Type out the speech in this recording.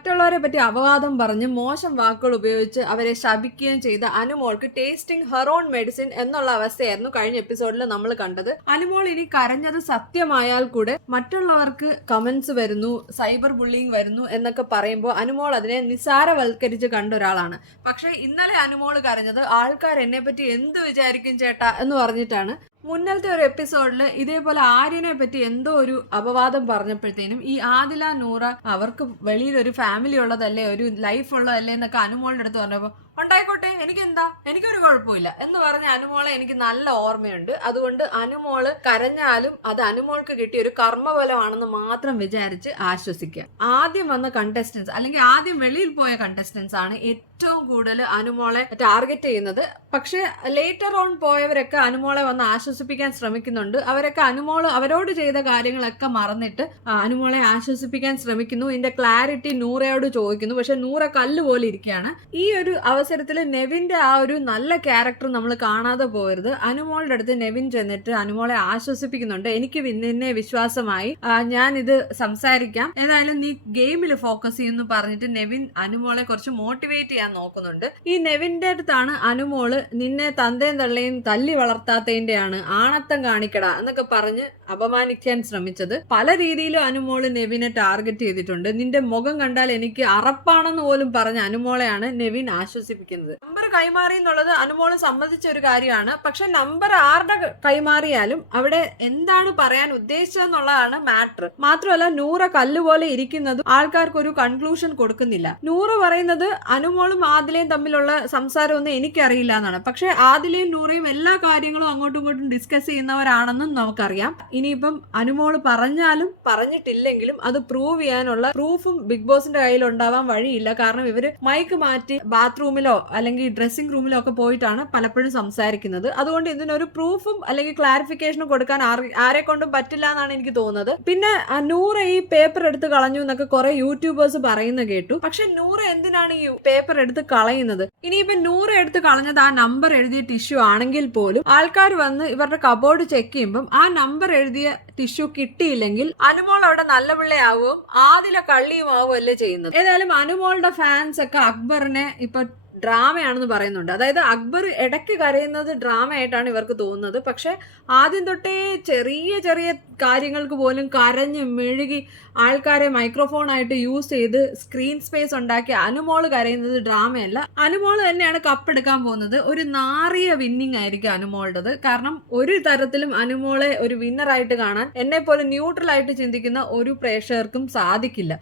മറ്റുള്ളവരെ പറ്റി അപവാദം പറഞ്ഞ് മോശം വാക്കുകൾ ഉപയോഗിച്ച് അവരെ ശപിക്കുകയും ചെയ്ത അനുമോൾക്ക് ടേസ്റ്റിംഗ് ഹെർ ഓൺ മെഡിസിൻ എന്നുള്ള അവസ്ഥയായിരുന്നു കഴിഞ്ഞ എപ്പിസോഡിൽ നമ്മൾ കണ്ടത്. അനുമോൾ ഇനി കരഞ്ഞത് സത്യമായാൽ കൂടെ മറ്റുള്ളവർക്ക് കമന്റ്സ് വരുന്നു, സൈബർ ബുള്ളിങ് വരുന്നു എന്നൊക്കെ പറയുമ്പോൾ അനുമോൾ അതിനെ നിസാരവൽക്കരിച്ച് കണ്ട ഒരാളാണ്. പക്ഷെ ഇന്നലെ അനുമോൾ കരഞ്ഞത് ആൾക്കാർ എന്നെ പറ്റി എന്ത് വിചാരിക്കും ചേട്ടാ എന്ന് പറഞ്ഞിട്ടാണ്. മുന്നത്തെ ഒരു എപ്പിസോഡിൽ ഇതേപോലെ ആര്യനെ പറ്റി എന്തോ ഒരു അപവാദം പറഞ്ഞപ്പോഴത്തേനും ഈ ആദില നൂറ അവർക്ക് വെളിയിൽ ഒരു ഫാമിലി ഉള്ളതല്ലേ, ഒരു ലൈഫ് ഉള്ളതല്ലേ എന്നൊക്കെ അനുമോളുടെ അടുത്ത് പറഞ്ഞപ്പോൾ ഉണ്ടായിക്കോട്ടെ എനിക്കെന്താ, എനിക്കൊരു കുഴപ്പമില്ല എന്ന് പറഞ്ഞ അനുമോളെ എനിക്ക് നല്ല ഓർമ്മയുണ്ട്. അതുകൊണ്ട് അനുമോള് കരഞ്ഞാലും അത് അനുമോൾക്ക് കിട്ടിയ ഒരു കർമ്മഫലമാണെന്ന് മാത്രം വിചാരിച്ച് ആശ്വസിക്കുക. ആദ്യം വന്ന കണ്ടസ്റ്റൻസ് അല്ലെങ്കിൽ ആദ്യം വെളിയിൽ പോയ കണ്ടസ്റ്റൻസ് ആണ് ഏറ്റവും കൂടുതൽ അനുമോളെ ടാർഗറ്റ് ചെയ്യുന്നത്. പക്ഷെ ലേറ്റർ ഓൺ പോയവരൊക്കെ അനുമോളെ വന്ന് ആശ്വസിപ്പിക്കാൻ ശ്രമിക്കുന്നുണ്ട്. അവരൊക്കെ അനുമോള് അവരോട് ചെയ്ത കാര്യങ്ങളൊക്കെ മറന്നിട്ട് അനുമോളെ ആശ്വസിപ്പിക്കാൻ ശ്രമിക്കുന്നു. ഇതിന്റെ ക്ലാരിറ്റി നൂറയോട് ചോദിക്കുന്നു. പക്ഷെ നൂറ കല്ല് പോലെ ഇരിക്കുകയാണ്. ഈ ഒരു അവസരത്തിൽ നെവിന്റെ ആ ഒരു നല്ല ക്യാരക്ടർ നമ്മൾ കാണാതെ പോകരുത്. അനുമോളുടെ അടുത്ത് നെവിൻ ചെന്നിട്ട് അനുമോളെ ആശ്വസിപ്പിക്കുന്നുണ്ട്. എനിക്ക് നിന്നെ വിശ്വാസമായി, ഞാൻ ഇത് സംസാരിക്കാം, ഏതായാലും നീ ഗെയിമിൽ ഫോക്കസ് ചെയ്യുന്നു പറഞ്ഞിട്ട് നെവിൻ അനുമോളെ കുറച്ച് മോട്ടിവേറ്റ് ചെയ്യാൻ നോക്കുന്നുണ്ട്. ഈ നെവിന്റെ അടുത്താണ് അനുമോള് നിന്നെ തന്തയും തള്ളയും തല്ലി വളർത്താത്തതിന്റെയാണ്, ആണത്തം കാണിക്കടാ എന്നൊക്കെ പറഞ്ഞ് അപമാനിക്കാൻ ശ്രമിച്ചത്. പല രീതിയിലും അനുമോള് നെവിനെ ടാർഗറ്റ് ചെയ്തിട്ടുണ്ട്. നിന്റെ മുഖം കണ്ടാൽ എനിക്ക് അറപ്പാണെന്ന് പോലും പറഞ്ഞ അനുമോളെയാണ് നെവിൻ ആശ്വസിപ്പിക്കുന്നത്. നമ്പർ കൈമാറി എന്നുള്ളത് അനുമോള് സമ്മതിച്ച ഒരു കാര്യമാണ്. പക്ഷെ നമ്പർ ആരുടെ കൈമാറിയാലും അവിടെ എന്താണ് പറയാൻ ഉദ്ദേശിച്ചതെന്നുള്ളതാണ് മാറ്റർ. മാത്രമല്ല നൂറ കല്ലുപോലെ ഇരിക്കുന്നതും ആൾക്കാർക്ക് ഒരു കൺക്ലൂഷൻ കൊടുക്കുന്നില്ല. നൂറ പറയുന്നത് അനുമോളും ആദിലയും തമ്മിലുള്ള സംസാരമൊന്നും എനിക്കറിയില്ല എന്നാണ്. പക്ഷെ ആദിലയും നൂറയും എല്ലാ കാര്യങ്ങളും അങ്ങോട്ടും ഇങ്ങോട്ടും ഡിസ്കസ് ചെയ്യുന്നവരാണെന്നും നമുക്കറിയാം. ഇനിയിപ്പം അനുമോള് പറഞ്ഞാലും പറഞ്ഞിട്ടില്ലെങ്കിലും അത് പ്രൂവ് ചെയ്യാനുള്ള പ്രൂഫും ബിഗ് ബോസിന്റെ കയ്യിൽ ഉണ്ടാവാൻ വഴിയില്ല. കാരണം ഇവര് മൈക്ക് മാറ്റി ബാത്റൂമിലോ അല്ലെങ്കിൽ ഡ്രസ്സിംഗ് റൂമിലോ ഒക്കെ പോയിട്ടാണ് പലപ്പോഴും സംസാരിക്കുന്നത്. അതുകൊണ്ട് ഇതിനൊരു പ്രൂഫും അല്ലെങ്കിൽ ക്ലാരിഫിക്കേഷനും കൊടുക്കാൻ ആരെ കൊണ്ടും പറ്റില്ല എന്നാണ് എനിക്ക് തോന്നുന്നത്. പിന്നെ നൂറ ഈ പേപ്പർ എടുത്ത് കളഞ്ഞു എന്നൊക്കെ കുറെ യൂട്യൂബേഴ്സ് പറയുന്ന കേട്ടു. പക്ഷെ നൂറ എന്തിനാണ് ഈ പേപ്പർ എടുത്ത് കളയുന്നത്? ഇനിയിപ്പോ നൂറ എടുത്ത് കളഞ്ഞത് ആ നമ്പർ എഴുതിയ ടിഷ്യൂ ആണെങ്കിൽ പോലും ആൾക്കാർ വന്ന് ഇവരുടെ കബോർഡ് ചെക്ക് ചെയ്യുമ്പോൾ ആ നമ്പർ എഴുതിയ ടിഷ്യൂ കിട്ടിയില്ലെങ്കിൽ അനുമോൾ അവിടെ നല്ല പിള്ളയാവും, ആദില കള്ളിയുമാവും അല്ലേ ചെയ്യുന്നത്. ഏതായാലും അനുമോളുടെ ഫാൻസ് ഒക്കെ അക്ബറിനെ ഇപ്പൊ ഡ്രാമയാണെന്ന് പറയുന്നുണ്ട്. അതായത് അക്ബർ ഇടയ്ക്ക് കരയുന്നത് ഡ്രാമയായിട്ടാണ് ഇവർക്ക് തോന്നുന്നത്. പക്ഷെ ആദ്യം തൊട്ടേ ചെറിയ ചെറിയ കാര്യങ്ങൾക്ക് പോലും കരഞ്ഞ് മെഴുകി ആൾക്കാരെ മൈക്രോഫോണായിട്ട് യൂസ് ചെയ്ത് സ്ക്രീൻ സ്പേസ് ഉണ്ടാക്കി അനുമോള് കരയുന്നത് ഡ്രാമയല്ല. അനുമോള് തന്നെയാണ് കപ്പെടുക്കാൻ പോകുന്നത്. ഒരു നാറിയ വിന്നിങ് ആയിരിക്കും അനുമോളുടേത്. കാരണം ഒരു തരത്തിലും അനുമോളെ ഒരു വിന്നറായിട്ട് കാണാൻ എന്നെ പോലെ ന്യൂട്രൽ ആയിട്ട് ചിന്തിക്കുന്ന ഒരു പ്രേക്ഷകർക്കും സാധിക്കില്ല.